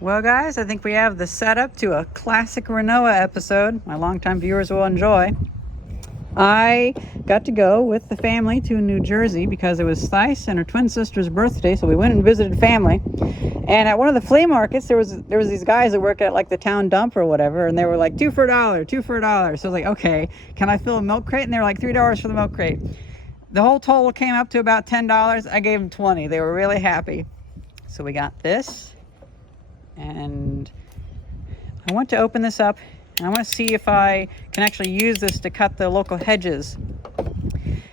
Well, guys, I think we have the setup to a classic Renoa episode my longtime viewers will enjoy. I got to go with the family to New Jersey because it was Thais and her twin sister's birthday, so we went and visited family. And at one of the flea markets, there was these guys that work at like the town dump or whatever, and they were like, 2 for $1, 2 for $1. So I was like, okay, can I fill a milk crate? And they were like, $3 for the milk crate. The whole total came up to about $10. I gave them 20. They were really happy. So we got this. And I want to open this up and I want to see if I can actually use this to cut the local hedges.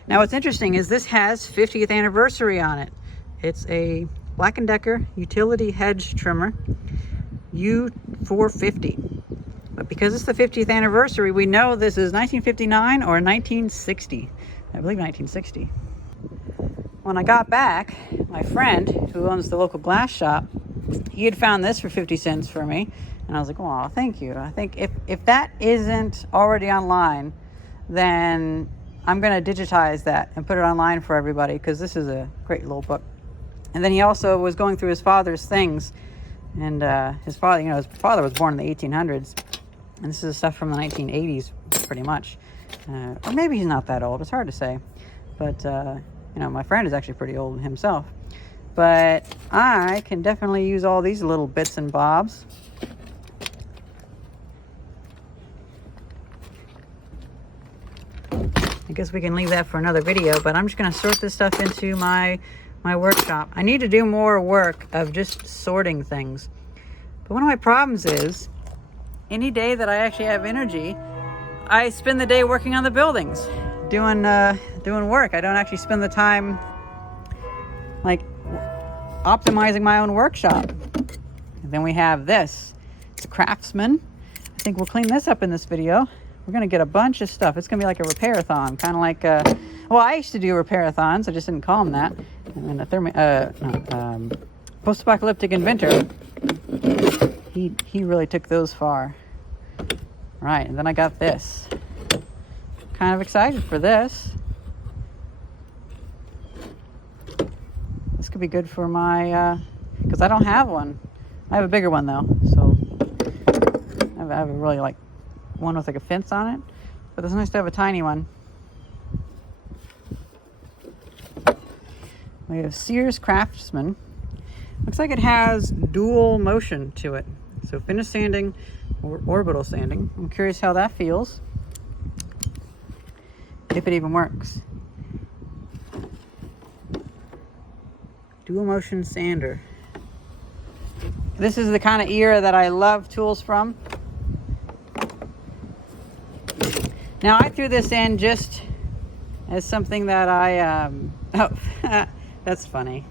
Now what's interesting is this has 50th anniversary on it. It's a Black & Decker utility hedge trimmer, U-450. But because it's the 50th anniversary, we know this is 1959 or 1960. I believe 1960. When I got back, my friend who owns the local glass shop, he had found this for 50 cents for me. And I was like, oh, thank you. I think if that isn't already online, then I'm going to digitize that and put it online for everybody because this is a great little book. And then he also was going through his father's things. And his father, his father was born in the 1800s. And this is stuff from the 1980s, pretty much. Or maybe he's not that old. It's hard to say. But, my friend is actually pretty old himself. But I can definitely use all these little bits and bobs. I guess we can leave that for another video, but I'm just going to sort this stuff into my workshop. I need to do more work of just sorting things. But one of my problems is, any day that I actually have energy, I spend the day working on the buildings, doing work. I don't actually spend the time like optimizing my own workshop. And then we have this. It's a Craftsman. I think we'll clean this up in this video. We're going to get a bunch of stuff. It's going to be like a repair-a-thon, kind of like well, I used to do repair-a-thons. I just didn't call them that. And then post-apocalyptic inventor, he really took those far. Right, and then I got this. Kind of excited for this. This could be good for my, because I don't have one. I have a bigger one though, so I have a really like one with like a fence on it, but it's nice to have a tiny one. We have Sears Craftsman. Looks like it has dual motion to it, so finish sanding or orbital sanding. I'm curious how that feels, if it even works. Dual motion sander. This is the kind of era that I love tools from. Now I threw this in just as something that I, that's funny.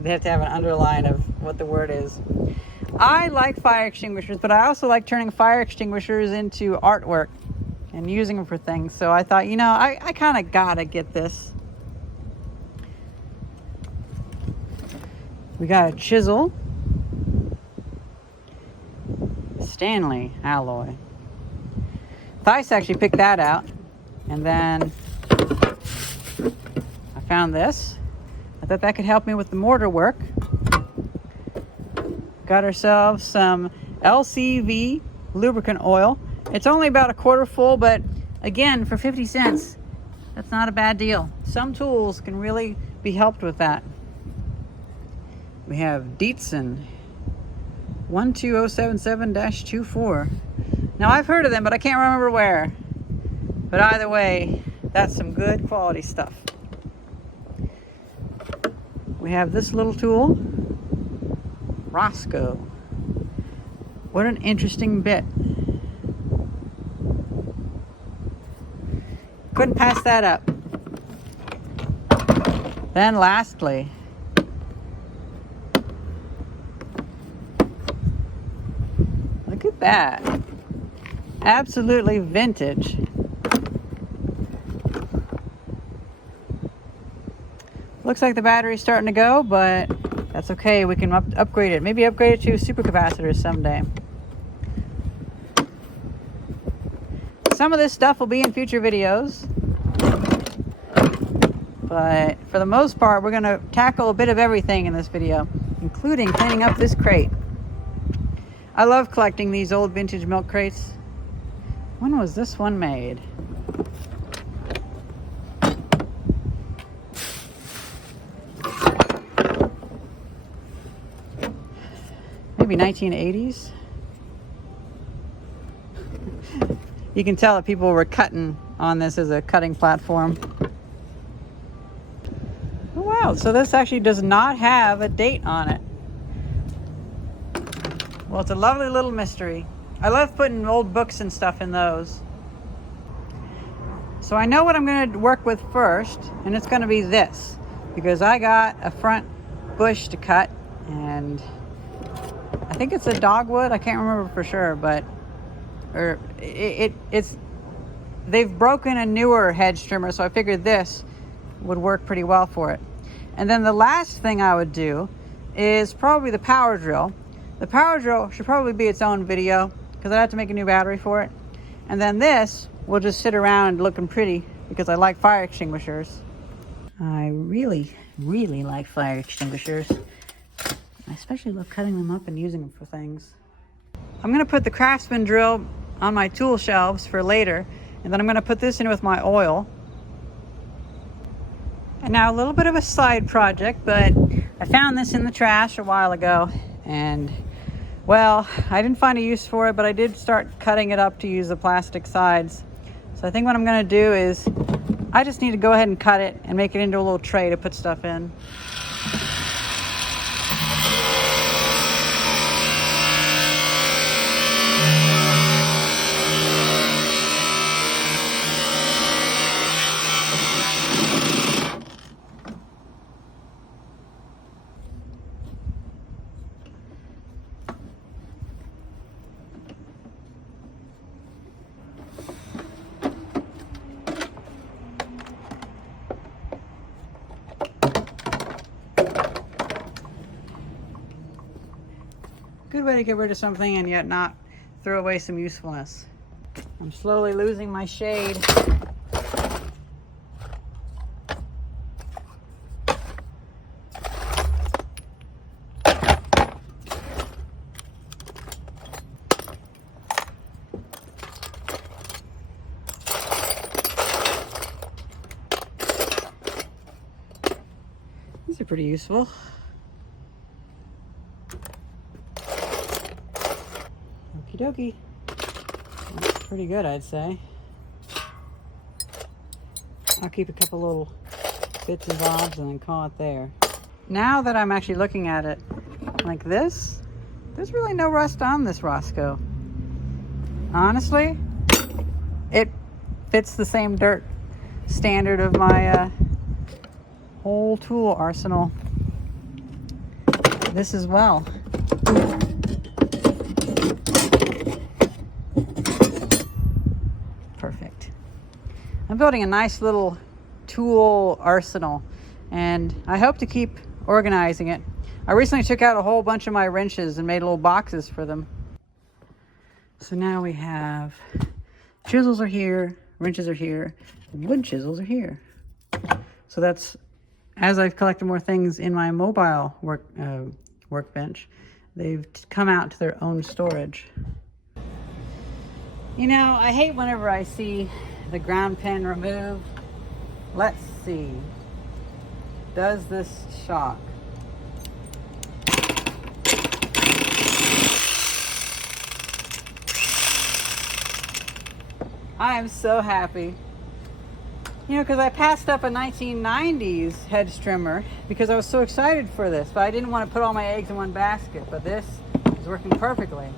They have to have an underline of what the word is. I like fire extinguishers, but I also like turning fire extinguishers into artwork and using them for things. So I thought, I kind of gotta get this. We got a chisel. Stanley alloy. Thais actually picked that out. And then I found this. I thought that could help me with the mortar work. Got ourselves some LCV lubricant oil. It's only about a quarter full, but again, for 50 cents, that's not a bad deal. Some tools can really be helped with that. We have Dietzen 12077-24. Now I've heard of them, but I can't remember where. But either way, that's some good quality stuff. We have this little tool, Roscoe. What an interesting bit. Couldn't pass that up. Then lastly, look at that. Absolutely vintage. Looks like the battery's starting to go, but that's okay. We can upgrade it. Maybe upgrade it to supercapacitors someday. Some of this stuff will be in future videos. But for the most part, we're going to tackle a bit of everything in this video, including cleaning up this crate. I love collecting these old vintage milk crates. When was this one made? Maybe 1980s. You can tell that people were cutting on this as a cutting platform. Oh, wow, so this actually does not have a date on it. Well, it's a lovely little mystery. I love putting old books and stuff in those. So I know what I'm going to work with first, and it's going to be this, because I got a front bush to cut, and I think it's a dogwood. I can't remember for sure, but it's they've broken a newer hedge trimmer, so I figured this would work pretty well for it. And then the last thing I would do is probably the power drill. The power drill should probably be its own video because I'd have to make a new battery for it. And then this will just sit around looking pretty because I like fire extinguishers. I really, really like fire extinguishers. I especially love cutting them up and using them for things. I'm going to put the Craftsman drill on my tool shelves for later, and then I'm going to put this in with my oil. And now a little bit of a side project, but I found this in the trash a while ago, and well, I didn't find a use for it, but I did start cutting it up to use the plastic sides. So I think what I'm going to do is I just need to go ahead and cut it and make it into a little tray to put stuff in. Good way to get rid of something and yet not throw away some usefulness. I'm slowly losing my shade. These are pretty useful. Okie dokie. That's pretty good, I'd say. I'll keep a couple little bits and bobs and then call it there. Now that I'm actually looking at it like this, there's really no rust on this Roscoe. Honestly, it fits the same dirt standard of my whole tool arsenal. This as well. Perfect. I'm building a nice little tool arsenal, and I hope to keep organizing it. I recently took out a whole bunch of my wrenches and made little boxes for them. So now we have chisels are here, wrenches are here, wood chisels are here. So that's, as I've collected more things in my mobile workbench, they've come out to their own storage. You know, I hate whenever I see the ground pin removed. Let's see. Does this shock? I am so happy. You know, because I passed up a 1990s hedge trimmer because I was so excited for this, but I didn't want to put all my eggs in one basket, but this is working perfectly.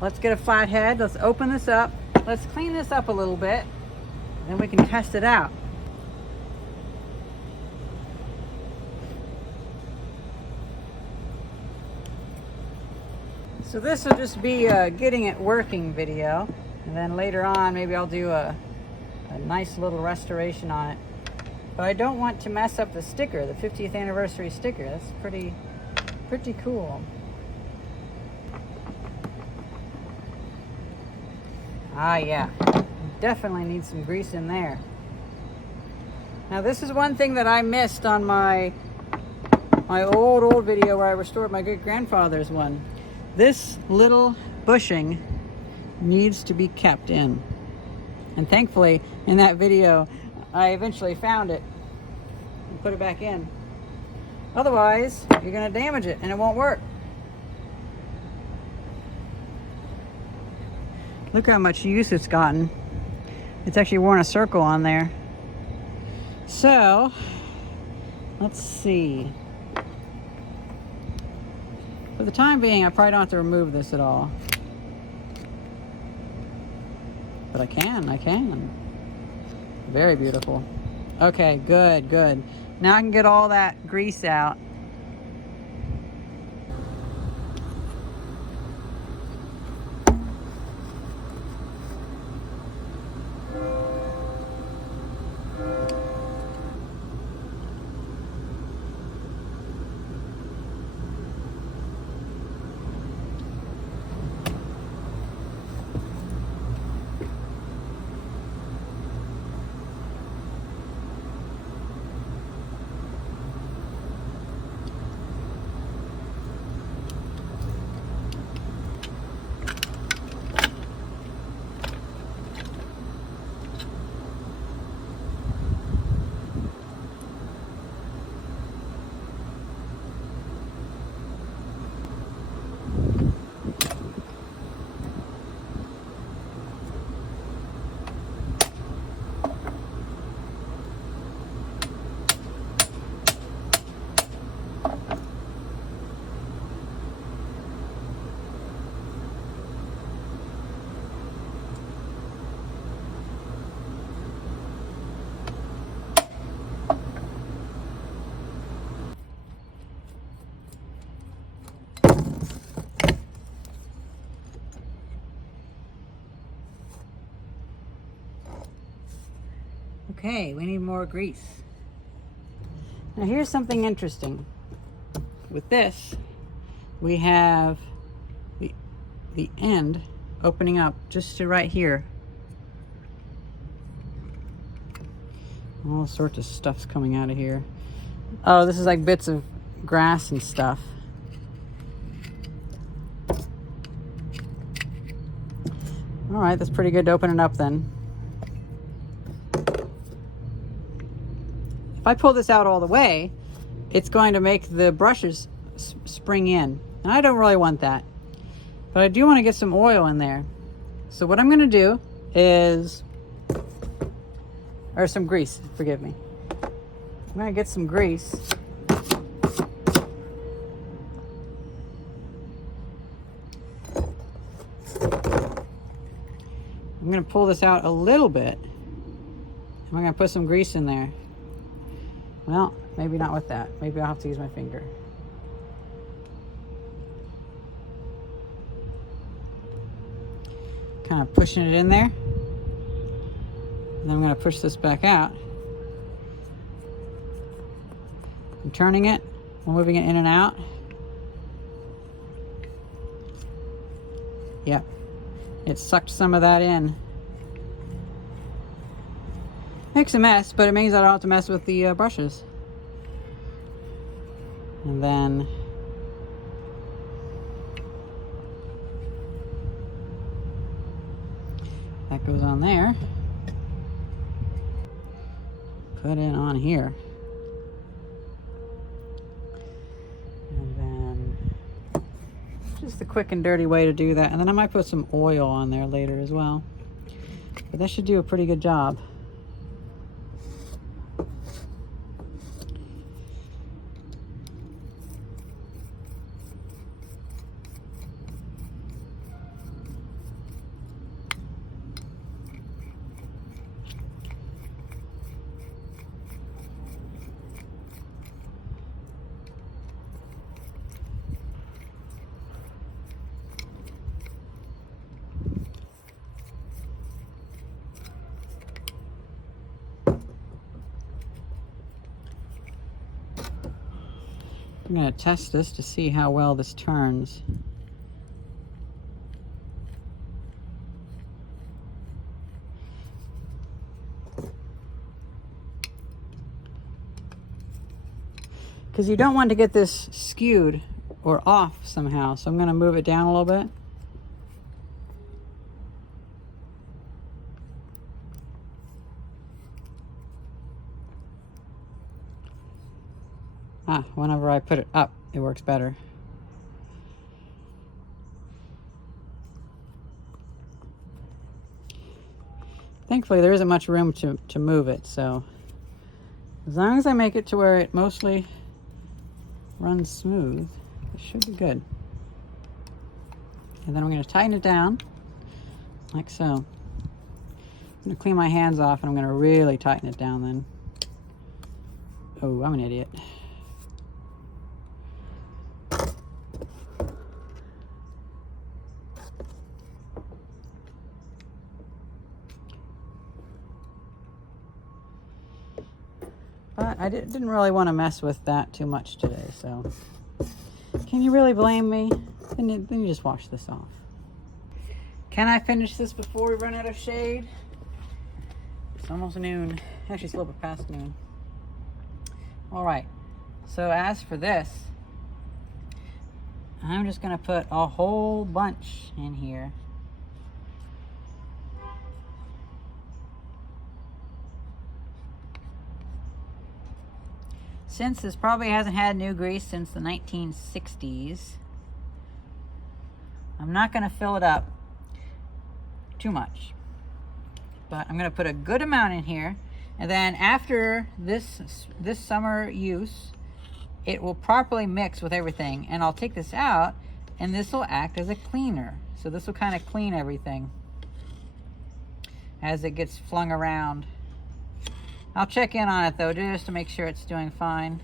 Let's get a flathead. Let's open this up. Let's clean this up a little bit, then we can test it out. So this will just be a getting it working video, and then later on maybe I'll do a nice little restoration on it. But I don't want to mess up the sticker, the 50th anniversary sticker. That's pretty cool. Ah, yeah, definitely need some grease in there. Now this is one thing that I missed on my old video where I restored my great grandfather's one. This little bushing needs to be kept in. And thankfully, in that video, I eventually found it and put it back in. Otherwise, you're going to damage it and it won't work. Look how much use it's gotten. It's actually worn a circle on there. So, let's see. For the time being, I probably don't have to remove this at all. But I can. Very beautiful. Okay, good, good. Now I can get all that grease out. Okay, we need more grease. Now here's something interesting. With this, we have the end opening up just to right here. All sorts of stuff's coming out of here. Oh, this is like bits of grass and stuff. All right, that's pretty good to open it up then. If I pull this out all the way, it's going to make the brushes spring in. And I don't really want that. But I do want to get some oil in there. So what I'm going to do is, or some grease, forgive me. I'm going to get some grease. I'm going to pull this out a little bit. I'm going to put some grease in there. Well, maybe not with that. Maybe I'll have to use my finger. Kind of pushing it in there. And then I'm going to push this back out. I'm turning it. I'm moving it in and out. Yep. It sucked some of that in. Makes a mess, but it means I don't have to mess with the brushes. And then that goes on there. Put it on here. And then just the quick and dirty way to do that. And then I might put some oil on there later as well. But that should do a pretty good job. I'm going to test this to see how well this turns. Because you don't want to get this skewed or off somehow. So I'm going to move it down a little bit. Whenever I put it up, it works better. Thankfully, there isn't much room to move it, so as long as I make it to where it mostly runs smooth, it should be good. And then I'm going to tighten it down, like so. I'm going to clean my hands off, and I'm going to really tighten it down then. Oh, I'm an idiot. But I didn't really want to mess with that too much today, so can you really blame me? Then you just wash this off. Can I finish this before we run out of shade? It's almost noon. Actually, it's a little bit past noon. All right, so as for this, I'm just going to put a whole bunch in here. Since this probably hasn't had new grease since the 1960s, I'm not going to fill it up too much. But I'm going to put a good amount in here. And then after this summer use, it will properly mix with everything. And I'll take this out, and this will act as a cleaner. So this will kind of clean everything as it gets flung around. I'll check in on it though, just to make sure it's doing fine.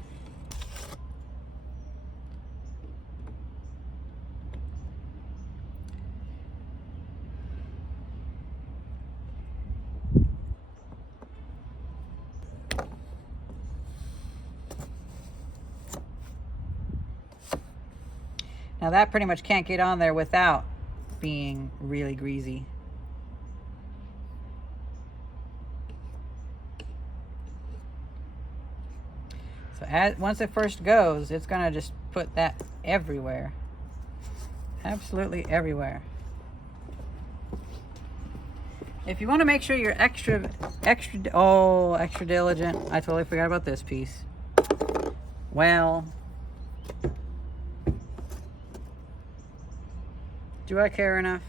Now that pretty much can't get on there without being really greasy. So once it first goes, it's gonna just put that everywhere. Absolutely everywhere. If you want to make sure you're extra diligent, I totally forgot about this piece. Well, do I care enough?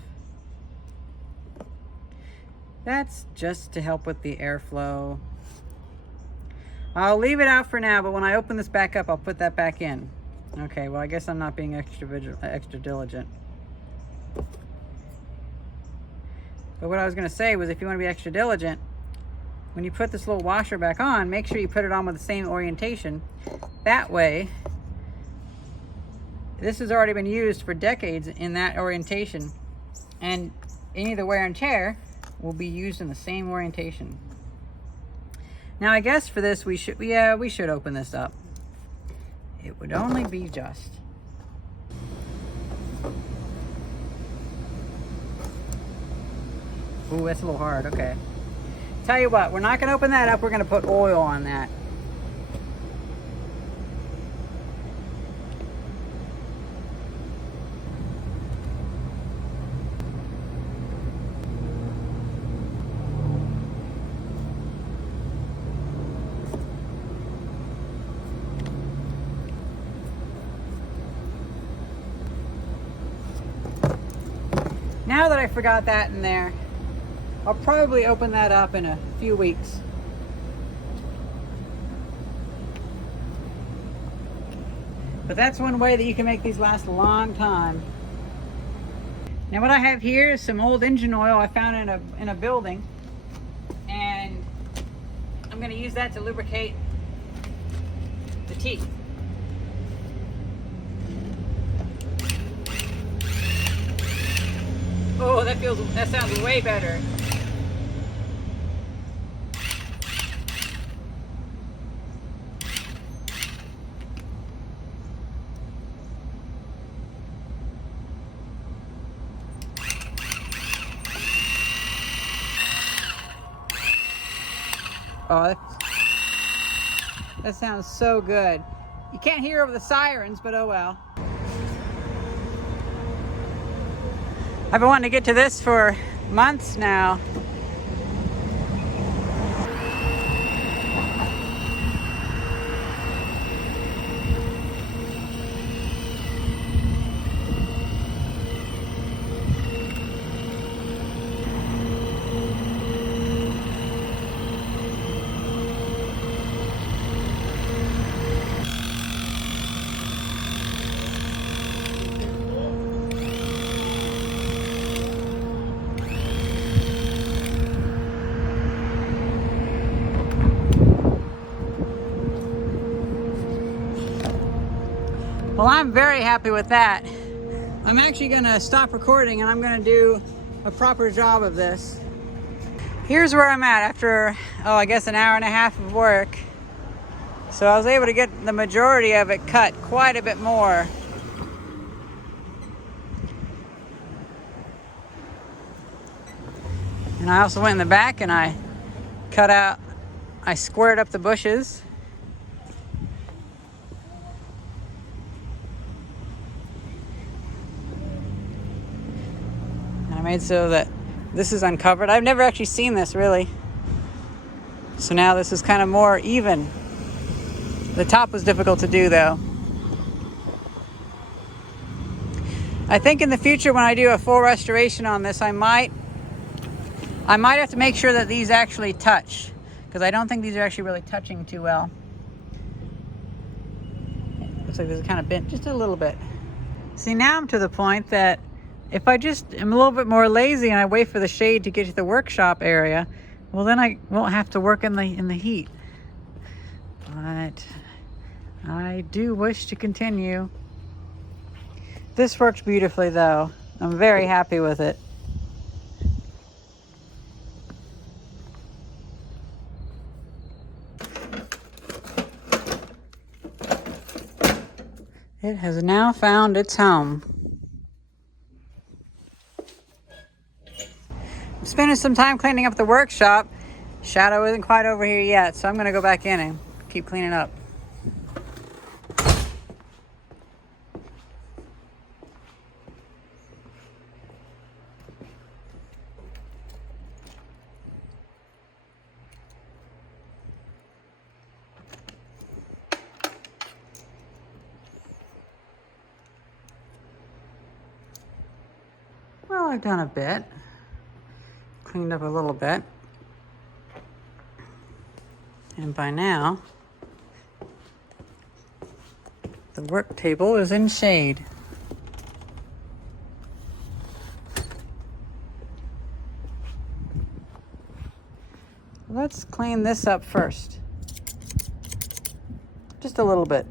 That's just to help with the airflow. I'll leave it out for now, but when I open this back up, I'll put that back in. Okay, well, I guess I'm not being extra diligent. But what I was going to say was, if you want to be extra diligent, when you put this little washer back on, make sure you put it on with the same orientation. That way, this has already been used for decades in that orientation, and any of the wear and tear will be used in the same orientation. Now, I guess for this, we should open this up. It would only be just. Ooh, that's a little hard. Okay. Tell you what, we're not going to open that up. We're going to put oil on that. Now that I forgot that in there, I'll probably open that up in a few weeks. But that's one way that you can make these last a long time. Now what I have here is some old engine oil I found in a building, and I'm going to use that to lubricate the teeth. Oh, that sounds way better. Oh, that sounds so good. You can't hear over the sirens, but oh well. I've been wanting to get to this for months now. Well, I'm very happy with that. I'm actually gonna stop recording and I'm gonna do a proper job of this. Here's where I'm at after, I guess an hour and a half of work. So I was able to get the majority of it cut, quite a bit more. And I also went in the back and I squared up the bushes. And I made so that this is uncovered. I've never actually seen this really. So now this is kind of more even. The top was difficult to do though. I think in the future when I do a full restoration on this, I might have to make sure that these actually touch, because I don't think these are actually really touching too well. Looks like there's kind of bent just a little bit. See, now I'm to the point that if I just am a little bit more lazy and I wait for the shade to get to the workshop area, well then I won't have to work in the heat. But I do wish to continue. This works beautifully though. I'm very happy with it. It has now found its home. I'm spending some time cleaning up the workshop. Shadow isn't quite over here yet, so I'm gonna go back in and keep cleaning up. Well, I've done a bit. Cleaned up a little bit. And by now, the work table is in shade. Let's clean this up first. Just a little bit.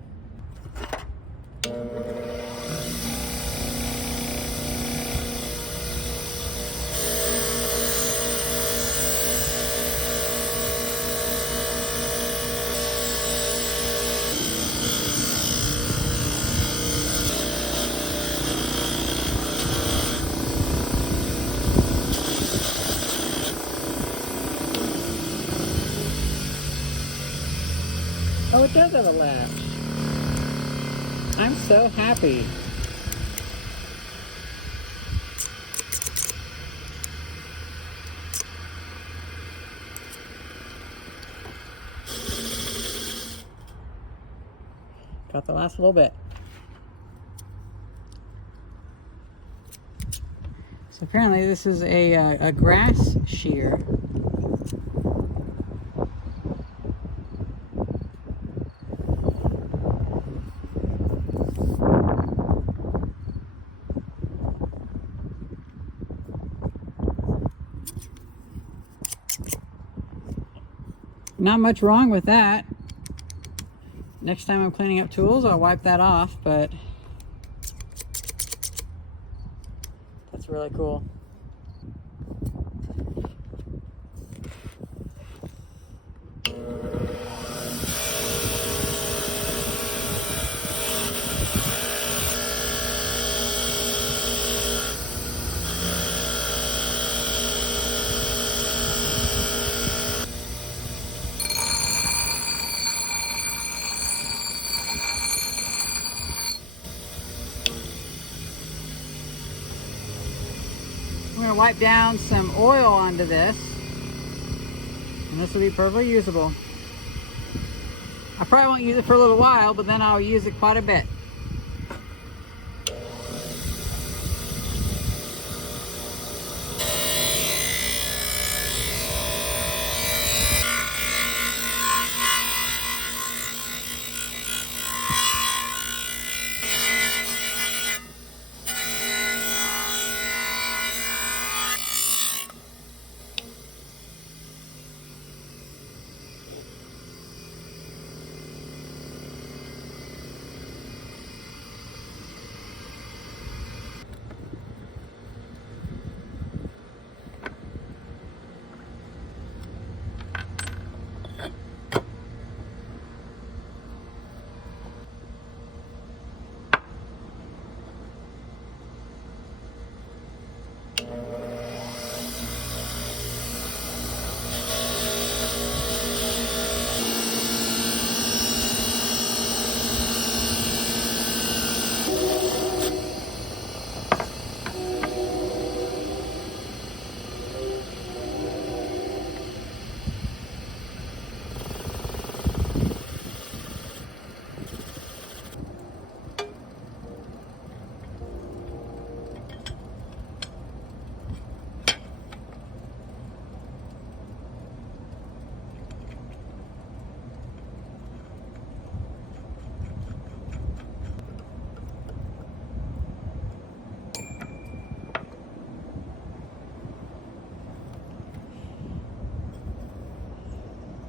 Oh, it does have a latch. I'm so happy. Got the last little bit. So apparently this is a grass shear. Not much wrong with that. Next time I'm cleaning up tools, I'll wipe that off, but that's really cool. going to wipe down some oil onto this, and this will be perfectly usable. I probably won't use it for a little while, but then I'll use it quite a bit.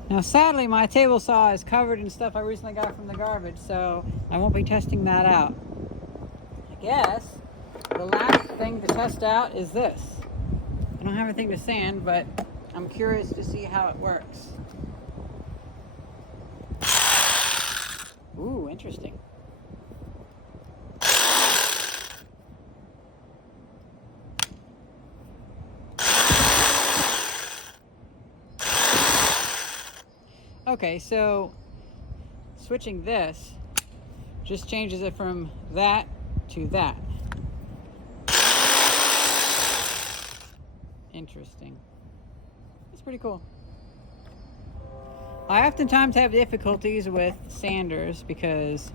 Now sadly my table saw is covered in stuff I recently got from the garbage, so I won't be testing that out. I guess the last thing to test out is this. I don't have anything to sand, but I'm curious to see how it works. Ooh, interesting. Okay, so switching this just changes it from that to that. Interesting. That's pretty cool. I oftentimes have difficulties with sanders because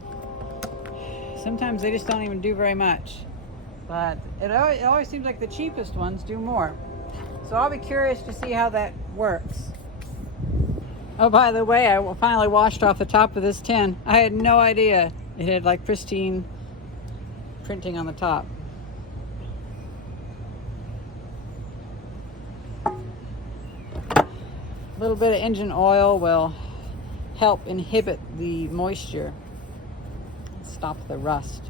sometimes they just don't even do very much. But it always seems like the cheapest ones do more. So I'll be curious to see how that works. Oh, by the way, I finally washed off the top of this tin. I had no idea it had like pristine printing on the top. A little bit of engine oil will help inhibit the moisture, stop the rust.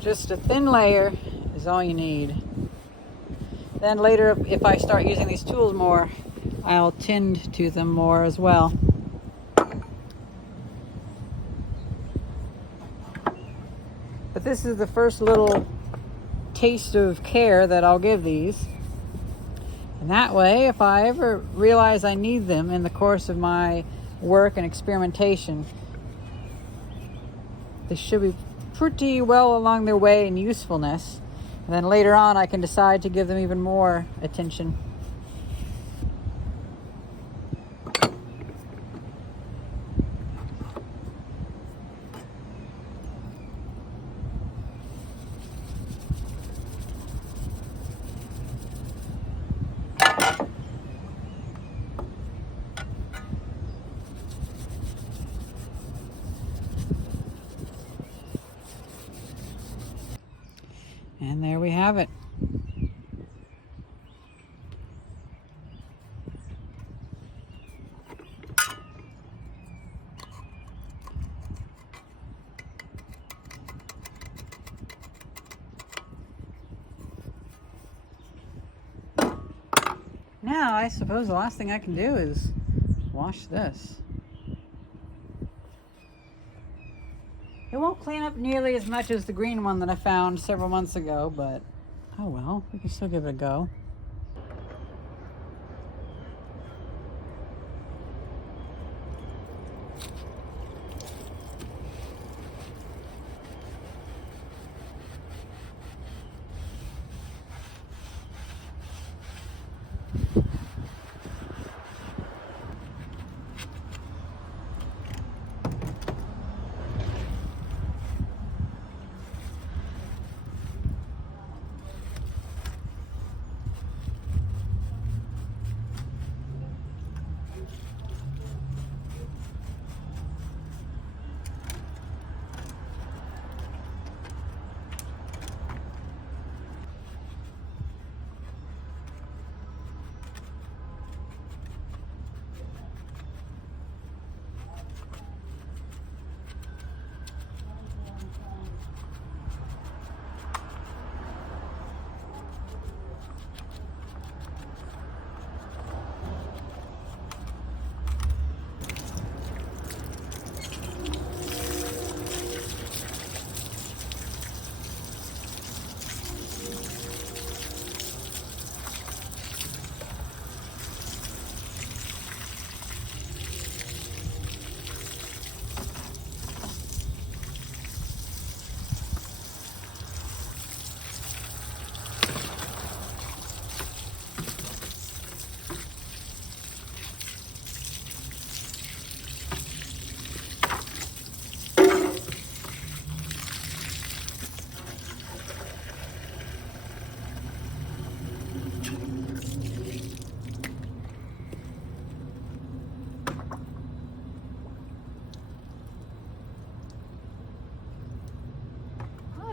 Just a thin layer is all you need. Then later, if I start using these tools more, I'll tend to them more as well. But this is the first little taste of care that I'll give these. And that way, if I ever realize I need them in the course of my work and experimentation, they should be pretty well along their way in usefulness. And then later on, I can decide to give them even more attention. And there we have it. Now, I suppose the last thing I can do is wash this. It won't clean up nearly as much as the green one that I found several months ago, but oh well, we can still give it a go.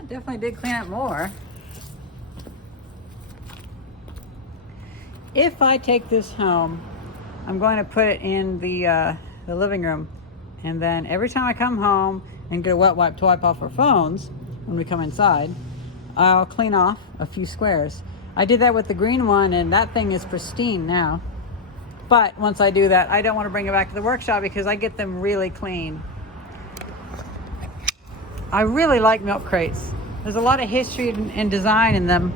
Definitely did clean up more. If I take this home, I'm going to put it in the living room, and then every time I come home and get a wet wipe to wipe off our phones when we come inside, I'll clean off a few squares. I did that with the green one, and that thing is pristine now. But once I do that, I don't want to bring it back to the workshop because I get them really clean. I really like milk crates. There's a lot of history and design in them.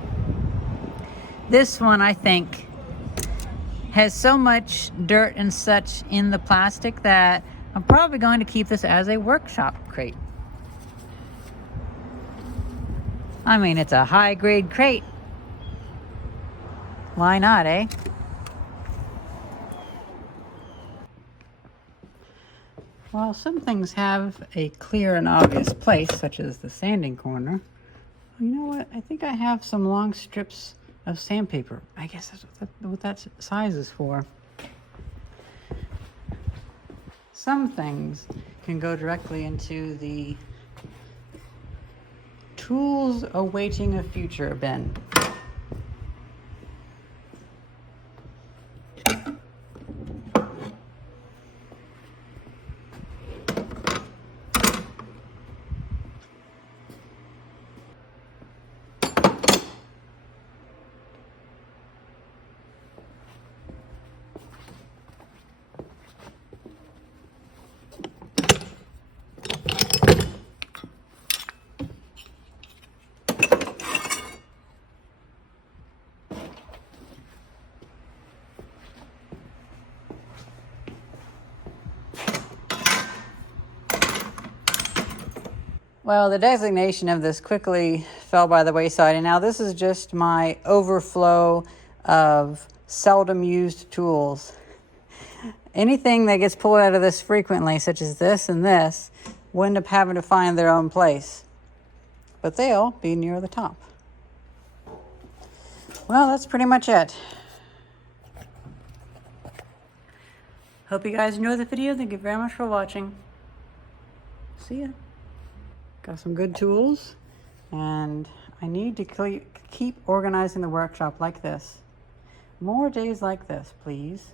This one, I think, has so much dirt and such in the plastic that I'm probably going to keep this as a workshop crate. I mean, it's a high-grade crate. Why not, eh? Well, some things have a clear and obvious place, such as the sanding corner. You know what? I think I have some long strips of sandpaper. I guess that's what that size is for. Some things can go directly into the tools awaiting a future bin. Well, the designation of this quickly fell by the wayside, and now this is just my overflow of seldom used tools. Anything that gets pulled out of this frequently, such as this and this, will end up having to find their own place. But they'll be near the top. Well, that's pretty much it. Hope you guys enjoyed the video. Thank you very much for watching. See ya. Got some good tools, and I need to keep organizing the workshop like this. More days like this, please.